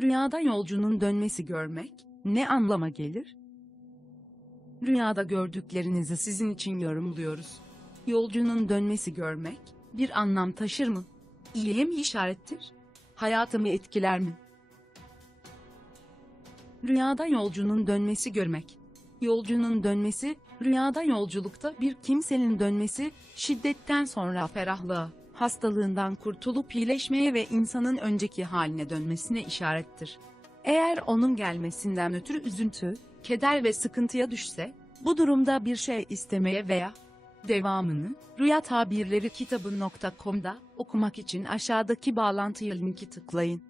Rüyada yolcunun dönmesi görmek ne anlama gelir? Rüyada gördüklerinizi sizin için yorumluyoruz. Yolcunun dönmesi görmek bir anlam taşır mı? İyiye mi işarettir? Hayatımı etkiler mi? Rüyada yolcunun dönmesi görmek. Yolcunun dönmesi, rüyada yolculukta bir kimsenin dönmesi, şiddetten sonra ferahlığa, hastalığından kurtulup iyileşmeye ve insanın önceki haline dönmesine işarettir. Eğer onun gelmesinden ötürü üzüntü, keder ve sıkıntıya düşse, bu durumda bir şey istemeye veya devamını Rüya Tabirleri kitabı.com'da okumak için aşağıdaki bağlantıya linki tıklayın.